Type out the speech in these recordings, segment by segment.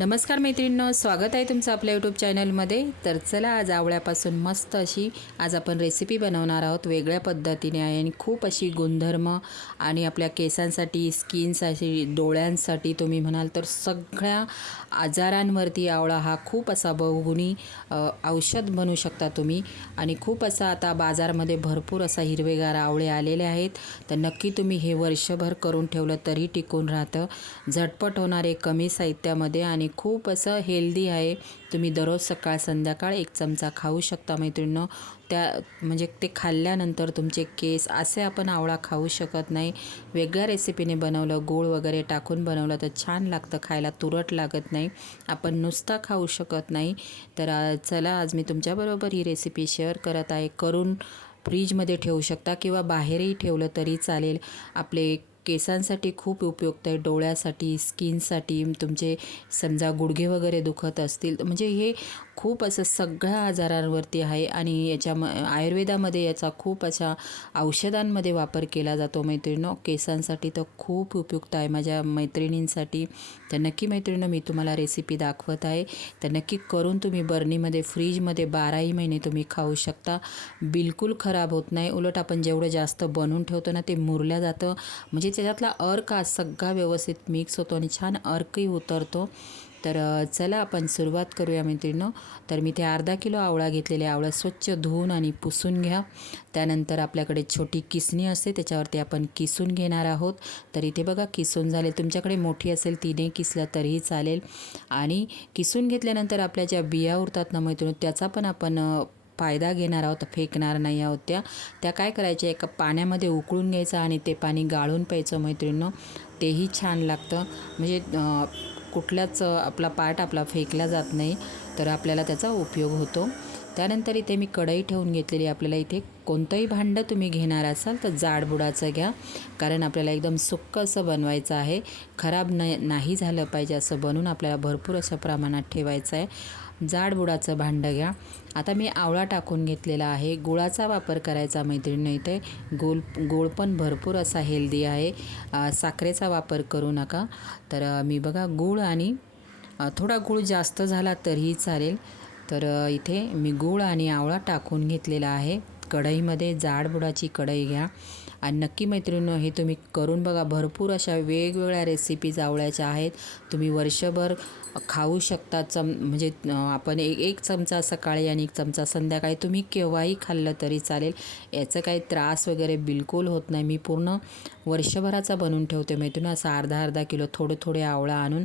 नमस्कार मैत्रिणींनो स्वागत आहे तुमचं आपल्या यूट्यूब चॅनलमध्ये तर चला आज आवळ्यापासून मस्त अशी आज आपण रेसिपी बनवणार आहोत. वेगळ्या पद्धतीने आहे आणि खूप अशी गुणधर्म आणि आपल्या केसांसाठी स्किनसाठी डोळ्यांसाठी तुम्ही म्हणाल तर सगळ्या आजारांवरती आवळा हा खूप असा बहुगुणी औषध बनू शकता तुम्ही. आणि खूप असा आता बाजारमध्ये भरपूर असा हिरवेगार आवळे आलेले आहेत. तर नक्की तुम्ही हे वर्षभर करून ठेवलं तरी टिकून राहतं. झटपट होणारे कमी साहित्यामध्ये आणि खूप असं हेल्दी आहे. तुम्ही दररोज सकाळ संध्याकाळ एक चमचा खाऊ शकता मैत्रिणींनो. त्या म्हणजे ते खाल्ल्यानंतर तुमचे केस असे आपण आवळा खाऊ शकत नाही. वेगळ्या रेसिपीने बनवलं गूळ वगैरे टाकून बनवलं तर छान लागतं खायला तुरट लागत नाही. आपण नुसता खाऊ शकत नाही. तर चला आज मी तुमच्याबरोबर ही रेसिपी शेअर करत आहे. करून फ्रीजमध्ये ठेवू शकता किंवा बाहेरही ठेवलं तरी चालेल. आपले केसांसाठी खूप उपयुक्त आहे. डोळ्यासाठी स्किनसाठी तुमचे समजा गुडघे वगैरे दुखत असतील. म्हणजे हे खूप असं सगळ्या आजारांवरती आहे आणि याच्या म आयुर्वेदामध्ये याचा खूप अशा औषधांमध्ये वापर केला जातो. मैत्रिणीनो केसांसाठी तर खूप उपयुक्त आहे. माझ्या मैत्रिणींसाठी तर नक्की मैत्रिणीनं मी तुम्हाला रेसिपी दाखवत आहे. तर नक्की करून तुम्ही बर्नीमध्ये फ्रीजमध्ये बाराही महिने तुम्ही खाऊ शकता. बिलकुल खराब होत नाही. उलट आपण जेवढं जास्त बनवून ठेवतो ना ते मुरल्या जातं. म्हणजे त्याच्यातला अर्क हा सगळा व्यवस्थित मिक्स होतो आणि छान अर्कही उतरतो. तर चला आपण सुरुवात करूया मैत्रिणीनं. तर मी ते अर्धा किलो आवळा घेतलेले आवळा स्वच्छ धुवून आणि पुसून घ्या. त्यानंतर आपल्याकडे छोटी किसणी असते त्याच्यावरती आपण किसून घेणार आहोत. तर इथे बघा किसून झाले. तुमच्याकडे मोठी असेल तिने किसलं तरीही चालेल. आणि किसून घेतल्यानंतर आपल्या ज्या बिया उरतात ना मैत्रिणी त्याचा पण आपण फायदा घेणार आहोत. फेकणार नाही आहोत त्या. त्या काय करायच्या? एका पाण्यामध्ये उकळून घ्यायचं आणि ते पाणी गाळून प्यायचं मैत्रिणीनं. तेही छान लागतं. म्हणजे कुठलाच आपला पार्ट आपला फेकला जात नाही तर आपल्याला त्याचा उपयोग होतो. त्यानंतर इथे मी कढई ठेवून घेतलेली आहे. आपल्याला इथे कोणतंही भांडं तुम्ही घेणार असाल तर जाडबुडाचं घ्या. कारण आपल्याला एकदम सुक्क असं बनवायचं आहे. खराब न नाही झालं पाहिजे असं बनवून आपल्याला भरपूर असं प्रमाणात ठेवायचं आहे. जाडबुडाचं भांडं घ्या. आता मी आवळा टाकून घेतलेला आहे. गुळाचा वापर करायचा मैत्रिणी इथे. गोल गुळ पण भरपूर असा हेल्दी आहे. साखरेचा वापर करू नका. तर मी बघा गूळ आणि थोडा गूळ जास्त झाला तरीही चालेल. तर इथे मी गूळ आणि आवळा टाकून घेतलेला आहे. कढईमध्ये जाड बुडाची कढई घ्या. आणि नक्की मैत्रिणीनं हे तुम्ही करून बघा. भरपूर अशा वेगवेगळ्या रेसिपीज आवळ्याच्या आहेत. तुम्ही वर्षभर खाऊ शकता. चम म्हणजे आपण एक एक चमचा सकाळी आणि एक चमचा संध्याकाळी तुम्ही केव्हाही खाल्लं तरी चालेल. याचं काही त्रास वगैरे बिलकुल होत नाही. मी पूर्ण वर्षभराचा बनवून ठेवते मैत्रिणी असं अर्धा अर्धा किलो थोडे थोडे आवळा आणून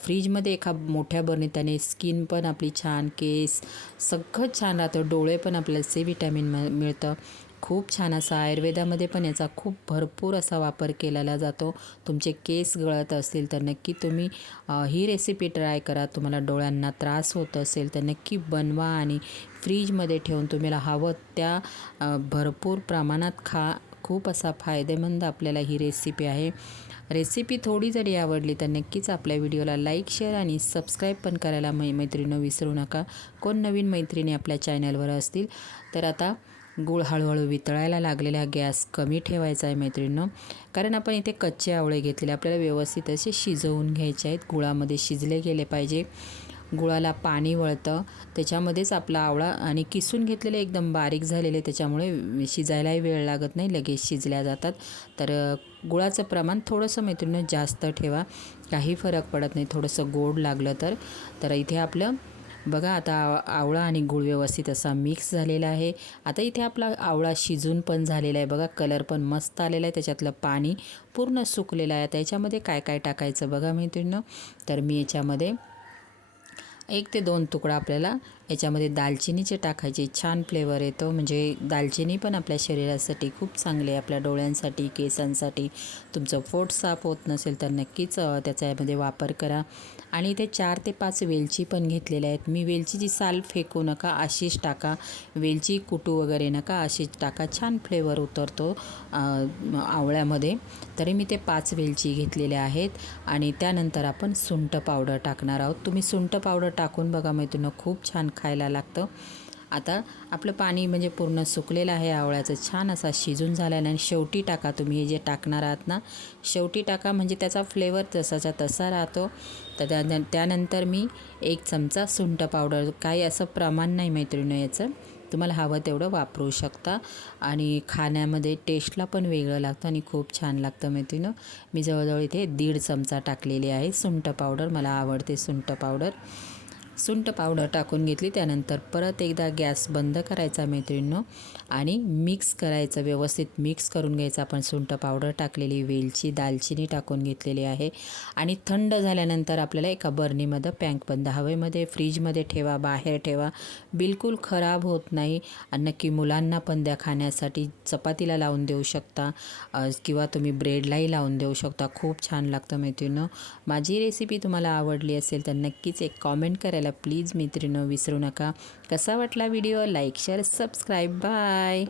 फ्रीजमध्ये एका मोठ्या बरणीत त्याने स्किन पण आपली छान केस सगळं छान राहतं डोळे पण आपल्याला सी विटॅमिन म मिळतं. खूप छान असा आयुर्वेदामध्ये पण याचा खूप भरपूर असा वापर केलेला जातो. तुमचे केस गळत असतील तर नक्की तुम्ही ही रेसिपी ट्राय करा. तुम्हाला डोळ्यांना त्रास होत असेल तर नक्की बनवा आणि फ्रीजमध्ये ठेवून तुम्हाला हवं त्या भरपूर प्रमाणात खा. खूप असा फायदेमंद आपल्याला ही रेसिपी आहे. रेसिपी थोडी जरी आवडली तर नक्कीच आपल्या व्हिडिओला लाईक शेअर आणि सबस्क्राईब पण करायला मै मैत्रिणं विसरू नका. कोण नवीन मैत्रिणी आपल्या चॅनलवर असतील तर आता गूळ हळूहळू वितळायला लागलेला गॅस कमी ठेवायचा आहे मैत्रिणीनं. कारण आपण इथे कच्चे आवळे घेतलेले आपल्याला व्यवस्थित असे शिजवून घ्यायचे आहेत. गुळामध्ये शिजले गेले पाहिजे. गुळाला पाणी वळतं. त्याच्यामध्येच आपला आवळा आणि किसून घेतलेले एकदम बारीक झालेले त्याच्यामुळे शिजायलाही वेळ लागत नाही लगेच शिजल्या जातात. तर गुळाचं प्रमाण थोडंसं मैत्रिणी जास्त ठेवा. काही फरक पडत नाही थोडंसं गोड लागलं तर. तर इथे आपलं बघा आता आव- आवळा आणि गूळ व्यवस्थित असा मिक्स झालेला आहे. आता इथे आपला आवळा शिजून पण झालेला आहे. बघा कलर पण मस्त आलेला आहे. त्याच्यातलं पाणी पूर्ण सुकलेलं आहे. आता याच्यामध्ये काय काय टाकायचं बघा मैत्रिणीनं तर मी याच्यामध्ये एक ते दोन तुकडा आपल्याला याच्यामध्ये दालचिनीचे टाकायचे. छान फ्लेवर येतो. म्हणजे दालचिनी पण आपल्या शरीरासाठी खूप चांगली आहे. आपल्या डोळ्यांसाठी केसांसाठी. तुमचं पोट साफ होत नसेल तर नक्कीच त्याचा यामध्ये वापर करा. आणि इथे चार ते पाच वेलची पण घेतलेल्या आहेत. मी वेलचीची साल फेकू नका अशीच टाका. वेलची कुटू वगैरे नका अशीच टाका. छान फ्लेवर उतरतो आवळ्यामध्ये. तरी मी ते पाच वेलची घेतलेल्या आहेत. आणि त्यानंतर आपण सुंठ पावडर टाकणार आहोत. तुम्ही सुंठ पावडर टाकून बघा मैत्रिणं खूप छान खायला लागतं. आता आपलं पाणी म्हणजे पूर्ण सुकलेलं आहे आवळ्याचं छान असा शिजून झालेला आहे आणि शेवटी टाका तुम्ही. हे जे टाकणार आहात ना शेवटी टाका म्हणजे त्याचा फ्लेवर जसाचा तसा राहतो. तर त्यानंतर मी एक चमचा सुंठ पावडर काही असं प्रमाण नाही मैत्रिणीनं याचं. तुम्हाला हवं तेवढं वापरू शकता. आणि खाण्यामध्ये टेस्टला पण वेगळं लागतं आणि खूप छान लागतं मैत्रिणं मी जवळजवळ इथे दीड चमचा टाकलेली आहे सुंठ पावडर मला आवडते सुंठ पावडर सुंठ पावडर टाकून घेतली. त्यानंतर परत एकदा गॅस बंद करायचा मैत्रिणीनं. आणि मिक्स करायचं व्यवस्थित मिक्स करून घ्यायचं. आपण सुंठ पावडर टाकलेली वेलची दालचिनी टाकून घेतलेली आहे. आणि थंड झाल्यानंतर आपल्याला एका बर्नीमध्ये पॅक बंद हवेमध्ये फ्रीजमध्ये ठेवा बाहेर ठेवा. बिलकुल खराब होत नाही. आणि नक्की मुलांना पण द्या खाण्यासाठी. चपातीला लावून देऊ शकता किंवा तुम्ही ब्रेडलाही लावून देऊ शकता. खूप छान लागतं मैत्रिणीनं. माझी रेसिपी तुम्हाला आवडली असेल तर नक्कीच एक कॉमेंट करायला प्लीज मैत्रिणं विसरू नका. कसा वाटला video? Like share subscribe bye